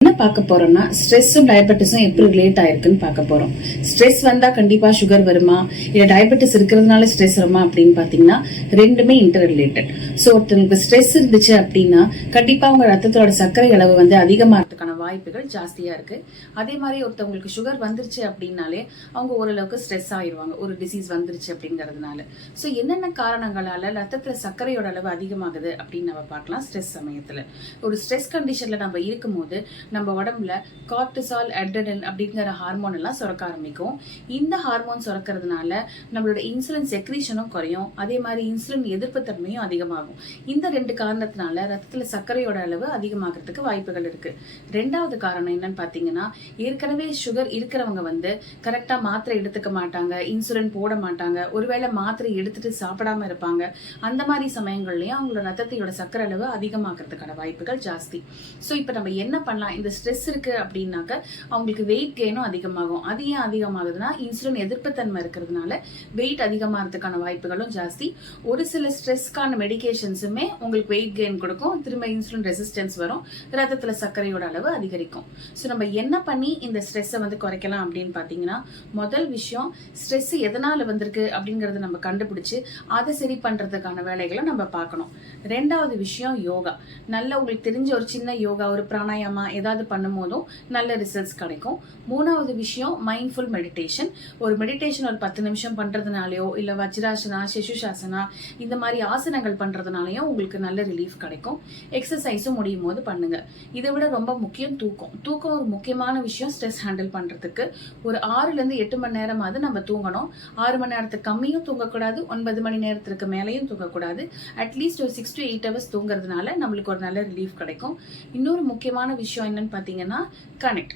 என்ன பார்க்க போறோம்னா ஸ்ட்ரெஸ்ஸும் டயபெட்டிஸும் எப்படி ரிலேட் ஆயிருக்குன்னு பார்க்க போறோம். ஸ்ட்ரெஸ் வந்தா கண்டிப்பா சுகர் வருமா, இல்ல டயபெட்டிஸ் இருக்கிறதுனால ஸ்ட்ரெஸ் வருமா அப்படின்னு பாத்தீங்கன்னா ரெண்டுமே இன்டர் ரிலேட்டட். சோ ஒருத்தருக்கு ஸ்ட்ரெஸ் இருந்துச்சு அப்படின்னா கண்டிப்பா அவங்க ரத்தத்தோட சர்க்கரை அளவு வந்து அதிகமாகிறதுக்கான வாய்ப்புகள் ஜாஸ்தியா இருக்கு. அதே மாதிரி ஒருத்தவங்களுக்கு சுகர் வந்துருச்சு அப்படின்னாலே அவங்க ஓரளவுக்கு ஸ்ட்ரெஸ் ஆயிடுவாங்க, ஒரு டிசீஸ் வந்துருச்சு அப்படிங்கறதுனால. சோ என்னென்ன காரணங்களால ரத்தத்துல சர்க்கரையோட அளவு அதிகமாகுது அப்படின்னு நம்ம பார்க்கலாம். ஸ்ட்ரெஸ் சமயத்துல ஒரு ஸ்ட்ரெஸ் கண்டிஷன்ல நம்ம இருக்கும்போது நம்ம உடம்புல கார்டிசால், அட்ரினல் அப்படிங்கிற ஹார்மோன் எல்லாம் சுரக்க ஆரம்பிக்கும். இந்த ஹார்மோன் சுரக்கிறதுனால நம்மளோட இன்சுலின் செக்ரீஷனும் குறையும், அதே மாதிரி இன்சுலின் எதிர்ப்பு தன்மையும் அதிகமாகும். இந்த ரெண்டு காரணத்தினால ரத்தத்துல சர்க்கரையோட அளவு அதிகமாகிறதுக்கு வாய்ப்புகள் இருக்கு. ரெண்டாவது காரணம் என்னன்னு பாத்தீங்கன்னா, ஏற்கனவே சுகர் இருக்கிறவங்க வந்து கரெக்டா மாத்திரை எடுத்துக்க மாட்டாங்க, இன்சுலின் போட மாட்டாங்க, ஒருவேளை மாத்திரை எடுத்துட்டு சாப்பிடாம இருப்பாங்க. அந்த மாதிரி சமயங்கள்லயும் அவங்களோட ரத்தத்தையோட சர்க்கரை அளவு அதிகமாகிறதுக்கான வாய்ப்புகள் ஜாஸ்தி. சோ இப்ப நம்ம என்ன பண்ணலாம், இந்த ஸ்ட்ரெஸ் இருக்கு அப்படின்னாக்க அவங்களுக்கு வெயிட் கெயினும் அதிகமாகும். அது ஏன் அதிகமாகுதுன்னா இன்சுலின் எதிர்ப்பு தன்மை இருக்கிறதுனால வெயிட் அதிகமாகிறதுக்கான வாய்ப்புகளும் ஜாஸ்தி. ஒரு சில ஸ்ட்ரெஸ்க்கான மெடிகேஷன்ஸுமே உங்களுக்கு வெயிட் கெயின் கொடுக்கும், திரும்ப இன்சுலின் ரெசிஸ்டன்ஸ் வரும், ரத்தத்துல சர்க்கரையோட அளவு அதிகரிக்கும். ஸோ நம்ம என்ன பண்ணி இந்த ஸ்ட்ரெஸ்ஸை வந்து குறைக்கலாம் அப்படின்னு பாத்தீங்கன்னா, முதல் விஷயம் ஸ்ட்ரெஸ் எதனால வந்திருக்கு அப்படிங்கறத நம்ம கண்டுபிடிச்சு அதை சரி பண்றதுக்கான வேலைகளை நம்ம பார்க்கணும். ரெண்டாவது விஷயம் யோகா. நல்ல உங்களுக்கு தெரிஞ்ச ஒரு சின்ன யோகா, ஒரு பிராணாயாமா ஏதாவது பண்ணும் போதும் நல்ல ரிசல்ட்ஸ் கிடைக்கும். மூணாவது விஷயம் மைண்ட்ஃபுல் மெடிடேஷன். ஒரு மெடிடேஷன் ஒரு 10 நிமிஷம் பண்றதுனாலயோ இல்ல வஜ்ராசனா, சிசுஷாசனா இந்த மாதிரி ஆசனங்கள் பண்றதுனாலயும் உங்களுக்கு நல்ல ரிலீஃப் கிடைக்கும். எக்ஸசைஸும் முடியும் போது பண்ணுங்க. இதை விட ரொம்ப முக்கியம் தூக்கம். தூக்கம் ஒரு முக்கியமான விஷயம் ஸ்ட்ரெஸ் ஹேண்டில் பண்றதுக்கு. ஒரு 6 to 8 மணி நேரமாவது நம்ம தூங்கணும். 6 மணி நேரத்துக்கு கம்மியும் தூங்கக்கூடாது, 9 மணி நேரத்துக்கு மேலேயும் தூங்கக்கூடாது. அட்லீஸ்ட் ஒரு 6 to 8 hours தூங்குறதுனால நம்மளுக்கு ஒரு நல்ல ரிலீஃப் கிடைக்கும். இன்னொரு முக்கியமான விஷயம் என்னன்னு பாத்தீங்கன்னா கனெக்ட்.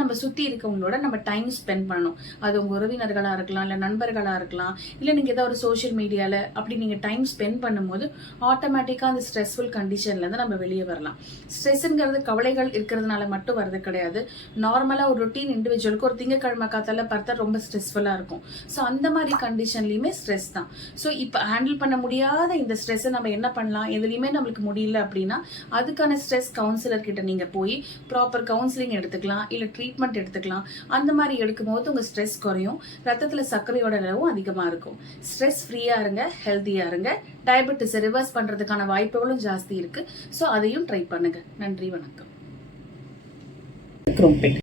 நம்ம சுத்தி இருக்கவங்களோட நம்ம டைம் ஸ்பெண்ட் பண்ணணும். அது உங்க உறவினர்களா இருக்கலாம், இல்ல நண்பர்களா இருக்கலாம், இல்ல நீங்க ஏதாவது ஒரு சோசியல் மீடியால அப்படி நீங்க டைம் ஸ்பெண்ட் பண்ணும்போது ஆட்டோமேட்டிக்கா அந்த ஸ்ட்ரெஸ்ஃபுல் கண்டிஷன்ல இருந்து நம்ம வெளியே வரலாம். ஸ்ட்ரெஸ்ங்கிறது கவலைகள் இருக்கிறதுனால மட்டும் வரது கிடையாது. நார்மலா ஒரு ரொட்டீன் இண்டிவிஜுவலுக்கு ஒரு திங்கக்கிழமை காத்தால பார்த்தா ரொம்ப ஸ்ட்ரெஸ்ஃபுல்லா இருக்கும். ஸோ அந்த மாதிரி கண்டிஷன்லயுமே ஸ்ட்ரெஸ் தான். ஸோ இப்போ ஹேண்டில் பண்ண முடியாத இந்த ஸ்ட்ரெஸ்ஸை நம்ம என்ன பண்ணலாம், எதுலையுமே நம்மளுக்கு முடியல அப்படின்னா அதுக்கான ஸ்ட்ரெஸ் கவுன்சிலர் கிட்ட நீங்க போய் ப்ராப்பர் கவுன்சிலிங் எடுத்துக்கலாம், இல்ல ட்ரீட்மெண்ட் எடுத்துக்கலாம். அந்த மாதிரி எடுக்கும்போது உங்க ஸ்ட்ரெஸ் குறையும், ரத்தத்துல சர்க்கரையோட அளவும் அதிகமா இருக்கும். ஸ்ட்ரெஸ் ஃப்ரீயா இருங்க, ஹெல்த்தியா இருங்க. டயபெட்டிஸ் ரிவர்ஸ் பண்றதுக்கான வாய்ப்புகளும் ஜாஸ்தி இருக்கு. ஸோ அதையும் ட்ரை பண்ணுங்க. நன்றி, வணக்கம்.